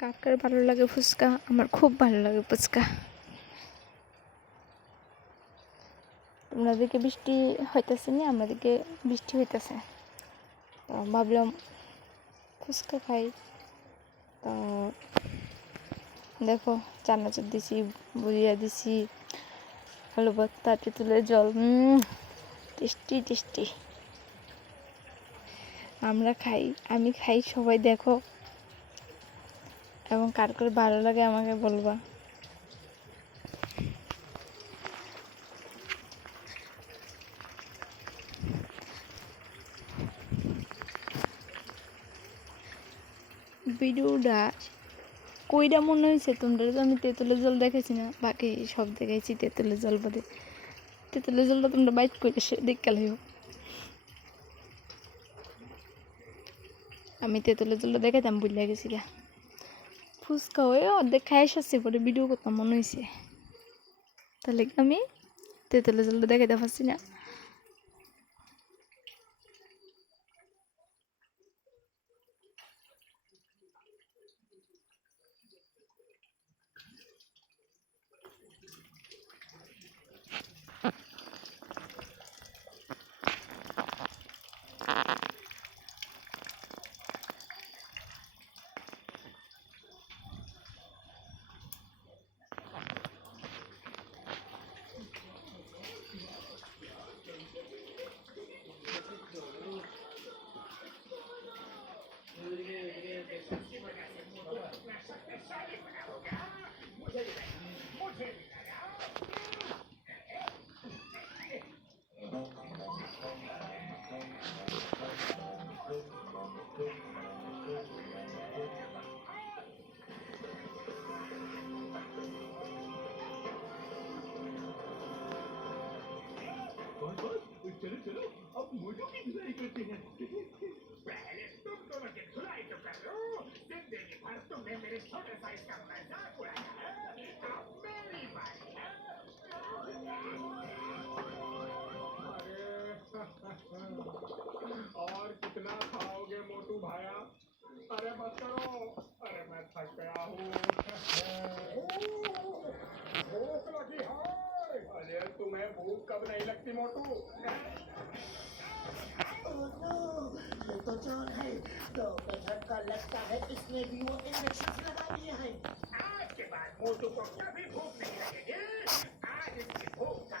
কার কার ভালো লাগে ফুচকা? আমার খুব ভালো লাগে ফুচকা। তোমরা দিকে বৃষ্টি হইতেছে না, আমরা দিকে বৃষ্টি হইতেছে। তো ভাবলাম ফুচকা খাই। তো দেখো চানাচুর দিছি, বুড়িয়া দিছি, আলু ভর্তা, তেঁতুলের জল, টেস্টি টেস্টি। আমরা খাই, আমি খাই, সবাই দেখো এবং কার কার ভালো লাগে আমাকে বলবা। ভিডিওটা কইটা মনে হয়েছে তোমরা? তো আমি তেঁতুলের জল দেখাইছি না, বাকি সব দেখাইছি তেঁতুলের জল বাদে। তেঁতুলের জলটা তোমরা বাইট করে দেখতে লাগো। আমি তেঁতুলের জলটা দেখাইতাম, বুঝলে গেছি গা। ফুচকা হয়ে অর্ধেক খাই আসছি, পরে ভিডিও করতাম মনে হয়েছে, তাহলে আমি তেঁতুলের জলটা দেখাইতে পারছি না। चलो चलो अब मोटू की धुलाई करते हैं। पहले तुम दोनों की धुलाई तो कर लो। जिंदगी भर तुमने मेरे छोटे साइज का मजाक उड़ाया है, अब मेरी बारी है। और कितना खाओगे मोटू भाया? अरे मत करो, अरे मैं थक गया हूँ। भूख लगी है। अरे तुम्हें भूख कब नहीं लगती मोटू? ये तो जान है, तो झटका लगता है, इसने भी वो इंजेक्शन लगा दिए हैं। आज के बाद मोटू को कभी भूख नहीं लगेगी। आज इसकी भूख का